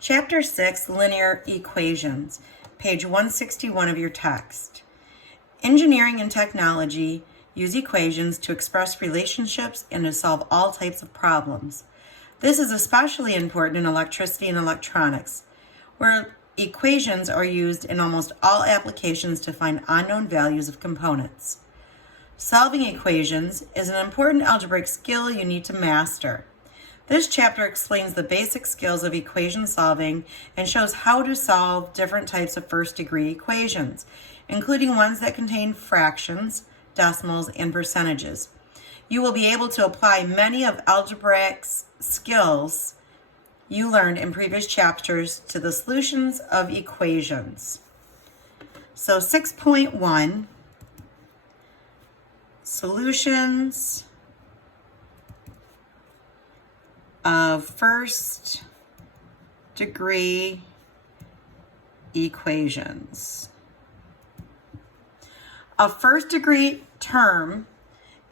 Chapter 6, Linear Equations, page 161 of your text. Engineering and technology use equations to express relationships and to solve all types of problems. This is especially important in electricity and electronics, where equations are used in almost all applications to find unknown values of components. Solving equations is an important algebraic skill you need to master. This chapter explains the basic skills of equation solving and shows how to solve different types of first-degree equations, including ones that contain fractions, decimals, and percentages. You will be able to apply many of algebraic skills you learned in previous chapters to the solutions of equations. So 6.1, solutions of first degree equations. A first degree term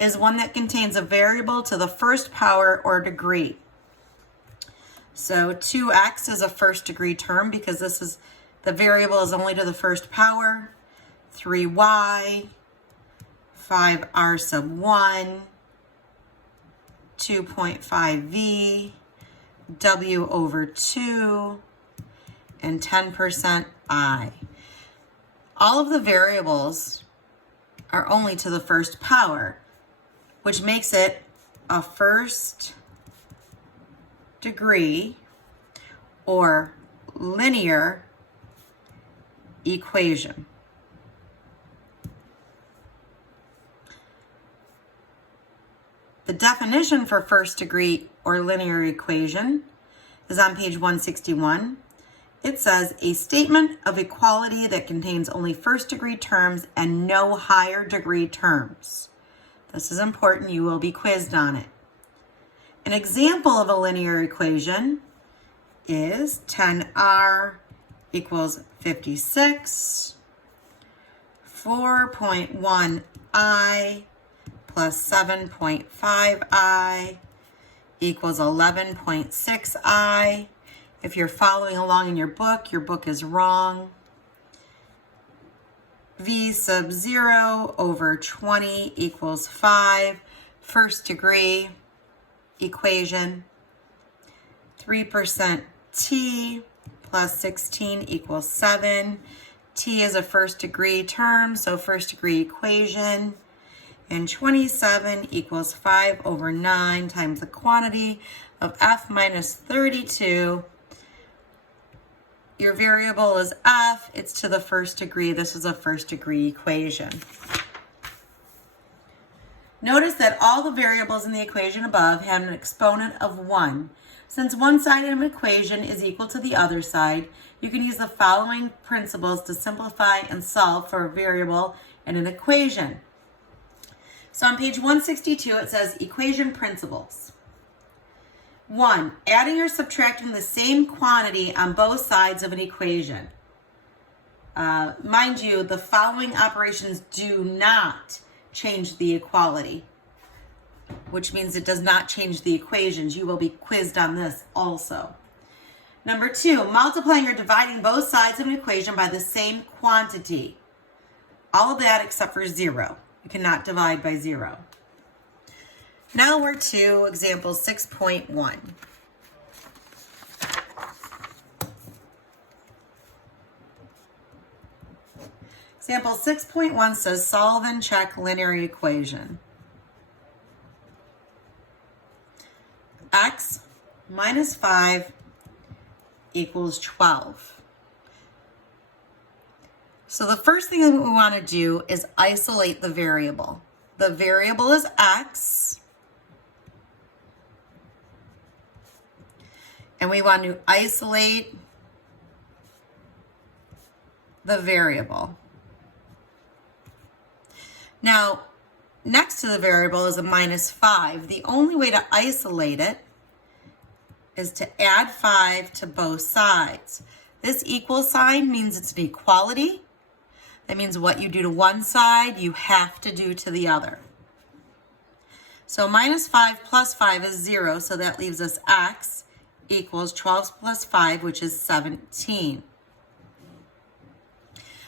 is one that contains a variable to the first power or degree. So 2x is a first degree term because the variable is only to the first power. 3y, 5r sub 1, 2.5v, w over 2, and 10% I. All of the variables are only to the first power, which makes it a first degree or linear equation. The definition for first degree or linear equation is on page 161. It says a statement of equality that contains only first degree terms and no higher degree terms. This is important. You will be quizzed on it. An example of a linear equation is 10r equals 56, 4.1i plus 7.5i equals 11.6i. If you're following along in your book is wrong. V sub 0 over 20 equals 5, first degree equation. 3% t plus 16 equals 7. T is a first degree term, so first degree equation. And 27 equals 5 over 9 times the quantity of f minus 32. Your variable is f. It's to the first degree. This is a first degree equation. Notice that all the variables in the equation above have an exponent of 1. Since one side of an equation is equal to the other side, you can use the following principles to simplify and solve for a variable in an equation. So on page 162, it says equation principles. 1, adding or subtracting the same quantity on both sides of an equation. Mind you, the following operations do not change the equality, which means it does not change the equations. You will be quizzed on this also. Number 2, multiplying or dividing both sides of an equation by the same quantity. All of that except for 0. You cannot divide by 0. Now we're to example 6.1. Example 6.1 says solve and check linear equation. X minus 5 equals 12. So the first thing that we want to do is isolate the variable. The variable is x, and we want to isolate the variable. Now, next to the variable is a minus 5. The only way to isolate it is to add 5 to both sides. This equal sign means it's an equality. That means what you do to one side, you have to do to the other. So minus 5 plus 5 is 0, so that leaves us x equals 12 plus 5, which is 17.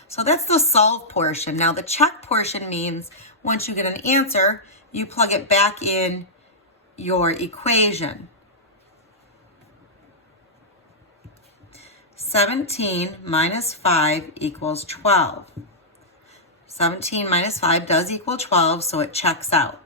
So that's the solve portion. Now the check portion means once you get an answer, you plug it back in your equation. 17 minus 5 equals 12. 17 minus 5 does equal 12, so it checks out.